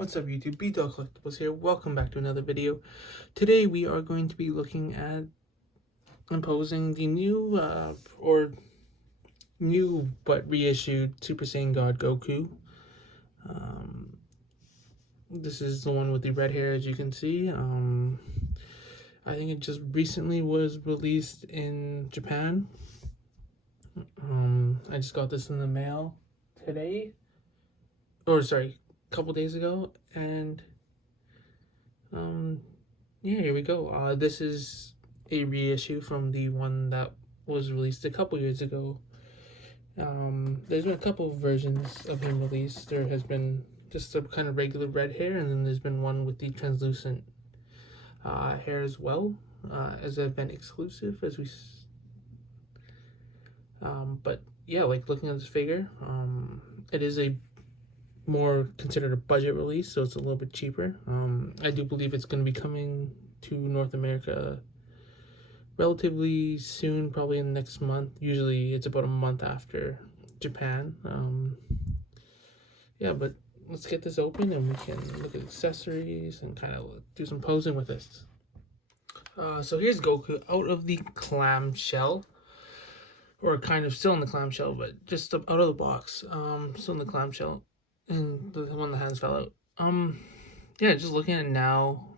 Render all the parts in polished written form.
What's up YouTube, B-Dog Collectibles here, welcome back to another video. Today we are going to be looking at imposing the new but reissued Super Saiyan God Goku. This is the one with the red hair, as you can see. I think it just recently was released in Japan. I just got this in the mail today, or sorry, a couple days ago, and yeah, here we go. This is a reissue from the one that was released a couple years ago. There's been a couple of versions of him released. There has been just a kind of regular red hair, and then there's been one with the translucent hair as well, as an event exclusive. But yeah, like looking at this figure, it is a more considered a budget release, so it's a little bit cheaper. I do believe it's going to be coming to North America relatively soon, probably in the next month. Usually it's about a month after Japan. Yeah, but let's get this open and we can look at accessories and kind of do some posing with this. So here's Goku out of the clamshell, or kind of still in the clamshell, but just out of the box. Still in the clamshell, and the one the hands fell out. Yeah, just looking at it now.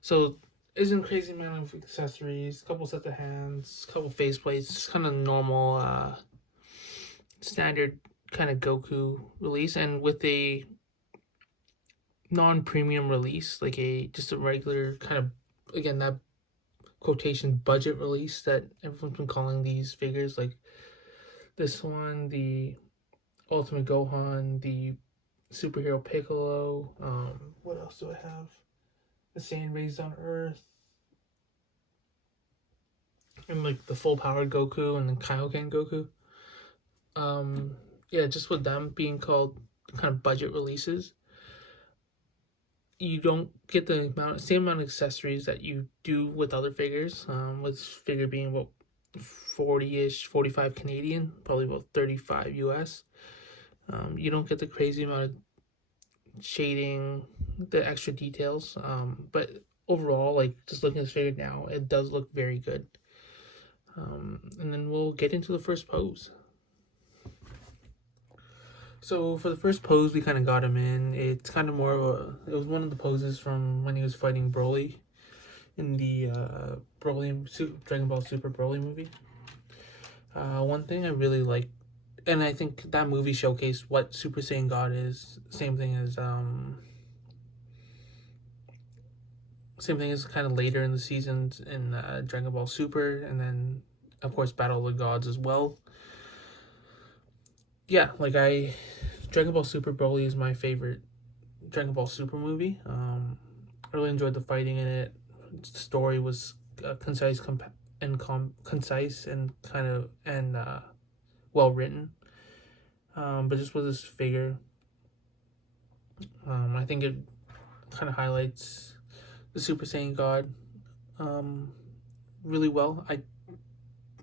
So isn't crazy amount of accessories, couple sets of hands, couple faceplates, just kind of normal, standard kind of Goku release, and with a non-premium release, like just a regular kind of, again, that quotation budget release that everyone's been calling these figures, like this one, the Ultimate Gohan, the Superhero Piccolo. What else do I have? The Saiyan raised on Earth, and like the full powered Goku and the Kaioken Goku. Yeah, just with them being called kind of budget releases, you don't get the same amount of accessories that you do with other figures. With this figure being about 40-ish, 45 Canadian, probably about 35 US. You don't get the crazy amount of shading, the extra details. But overall, like just looking at this figure now, it does look very good. And then we'll get into the first pose. So for the first pose, we kind of got him in. It's kind of more of it was one of the poses from when he was fighting Broly in the Dragon Ball Super Broly movie. One thing I really like, and I think that movie showcased what Super Saiyan God is. Same thing as kind of later in the seasons in Dragon Ball Super, and then of course Battle of the Gods as well. Yeah, like Dragon Ball Super Broly is my favorite Dragon Ball Super movie. I really enjoyed the fighting in it. The story was concise and kind of well written. But just with this figure, I think it kind of highlights the Super Saiyan God really well. I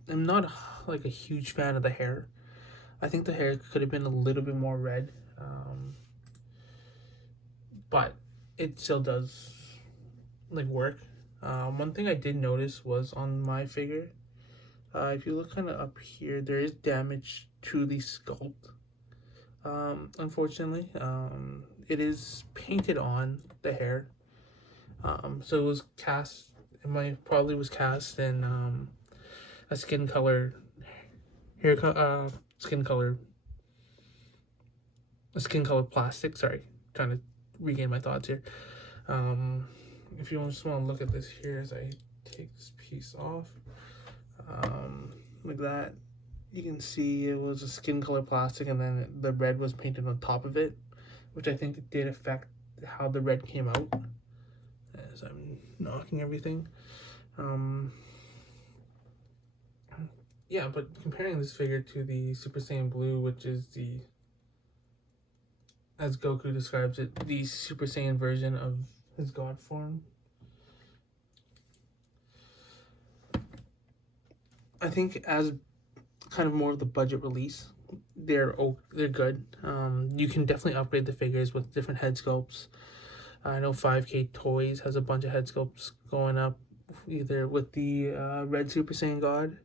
am not like a huge fan of the hair. I think the hair could have been a little bit more red, but it still does like work. One thing I did notice was on my figure, if you look kind of up here, there is damage to the sculpt. Unfortunately, it is painted on the hair. So it was cast. Probably was cast in a skin color skin color plastic. Sorry, trying to regain my thoughts here. If you just want to look at this here as I take this piece off, like that, you can see it was a skin color plastic, and then the red was painted on top of it, which I think did affect how the red came out as I'm knocking everything. Yeah, but comparing this figure to the Super Saiyan Blue, which is as Goku describes it, the Super Saiyan version of his God form, I think as kind of more of the budget release, they're good. You can definitely upgrade the figures with different head sculpts. I know 5K Toys has a bunch of head sculpts going up, either with the Red Super Saiyan God.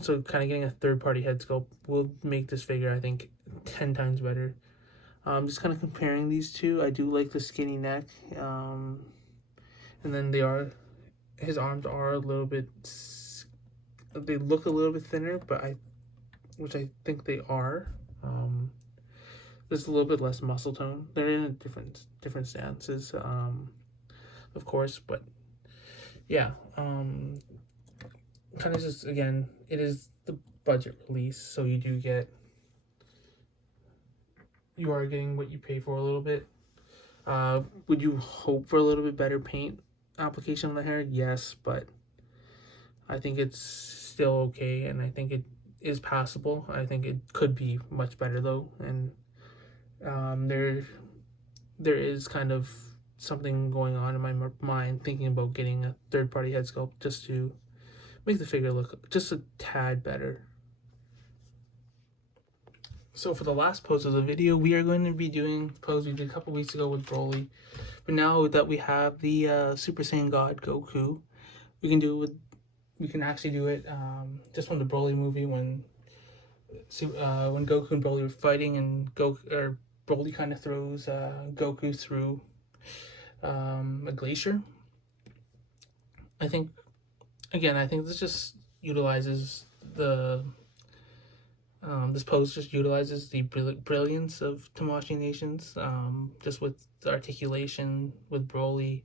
So kind of getting a third-party head sculpt will make this figure, I think, 10 times better. Just kind of comparing these two, I do like the skinny neck, and then his arms are a little bit, they look a little bit thinner, which I think they are. There's a little bit less muscle tone. They're in a different stances, of course, but yeah. Kind of just, again, it is the budget release, so you are getting what you pay for a little bit. Would you hope for a little bit better paint application on the hair? Yes, but I think it's still okay, and I think it is passable. I think it could be much better though, and there is kind of something going on in my mind thinking about getting a third-party head sculpt just to make the figure look just a tad better. So for the last pose of the video, we are going to be doing a pose we did a couple weeks ago with Broly. But now that we have the Super Saiyan God Goku, we can actually do it just from the Broly movie when Goku and Broly were fighting, and Broly kind of throws Goku through a glacier. I think this just utilizes this pose just utilizes the brilliance of Tamashii Nations, just with the articulation with Broly,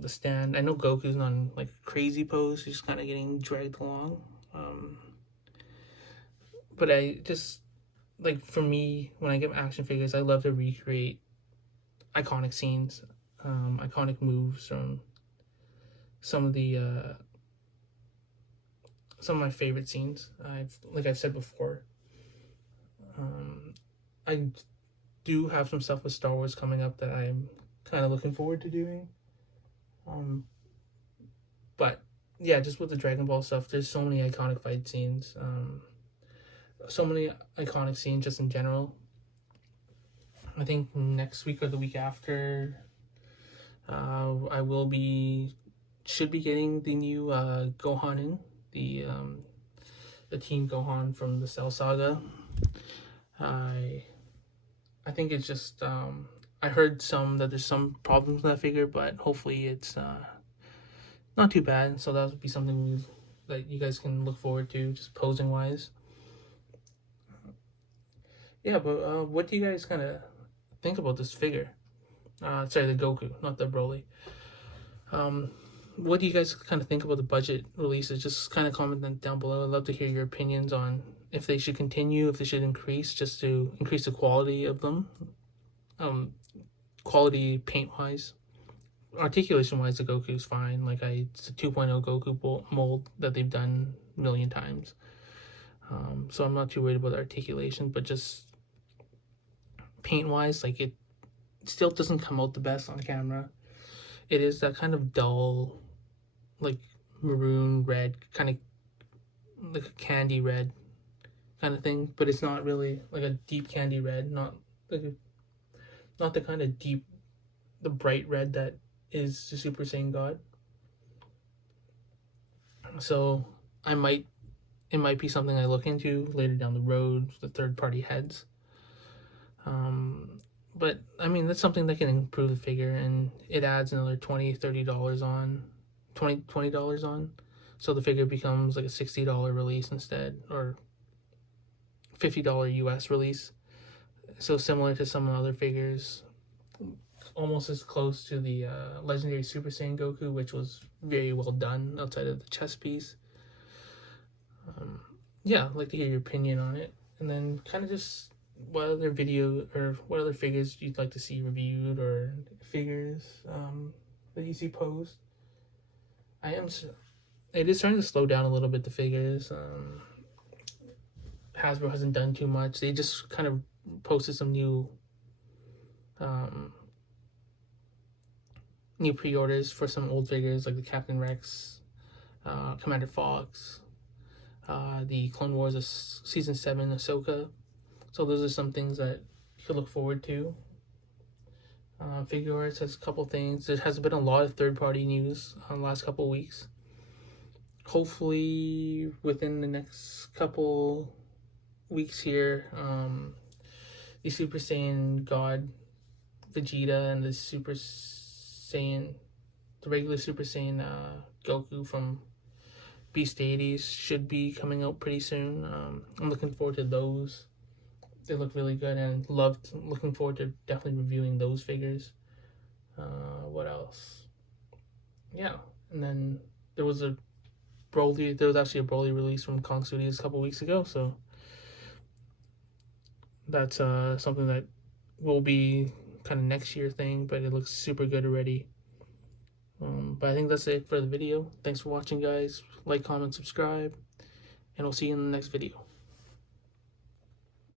the stand. I know Goku's not in like crazy pose; he's kind of getting dragged along. But I just like, for me, when I get action figures, I love to recreate iconic scenes, iconic moves from some of my favorite scenes. Like I've said before, I do have some stuff with Star Wars coming up that I'm kind of looking forward to doing. But yeah, just with the Dragon Ball stuff, there's so many iconic fight scenes, so many iconic scenes just in general. I think next week or the week after, I should be getting the new Gohan in, the Team Gohan from the Cell Saga. I think it's just I heard that there's some problems with that figure, but hopefully it's not too bad. So that would be something that you guys can look forward to, just posing wise. Yeah, but what do you guys kind of think about this figure? Sorry, the Goku, not the Broly. What do you guys kind of think about the budget releases? Just kind of comment them down below. I'd love to hear your opinions on if they should continue, if they should increase, just to increase the quality of them. Quality paint wise. Articulation wise, the Goku's fine. It's a 2.0 Goku mold that they've done a million times. So I'm not too worried about the articulation, but just paint wise, it still doesn't come out the best on camera. It is that kind of dull, maroon red, kind of like a candy red kind of thing, but it's not really like a deep candy red, not the kind of deep, the bright red that is the Super Saiyan God. So it might be something I look into later down the road, the third-party heads. But I mean, that's something that can improve the figure, and it adds another $20-$30 on, $20 on, so the figure becomes like a $60 release instead, or $50 US release. So similar to some other figures, almost as close to the legendary Super Saiyan Goku, which was very well done outside of the chest piece. Yeah, I'd like to hear your opinion on it, and then kind of just what other figures you'd like to see reviewed, or figures that you see posed. It is starting to slow down a little bit, the figures. Hasbro hasn't done too much. They just kind of posted some new pre-orders for some old figures, like the Captain Rex, Commander Fox, the Clone Wars of Season 7 Ahsoka. So those are some things that you can look forward to. Figuarts has a couple things. There has been a lot of third-party news on the last couple weeks. Hopefully, within the next couple weeks here, the Super Saiyan God Vegeta and the regular Super Saiyan Goku from Beast Deities should be coming out pretty soon. I'm looking forward to those. They look really good, and looking forward to definitely reviewing those figures. What else? Yeah, and then there was actually a Broly release from Kong Studios a couple weeks ago, so that's something that will be kind of next year thing, but it looks super good already. But I think that's it for the video. Thanks for watching, guys. Like, comment, subscribe, and we'll see you in the next video.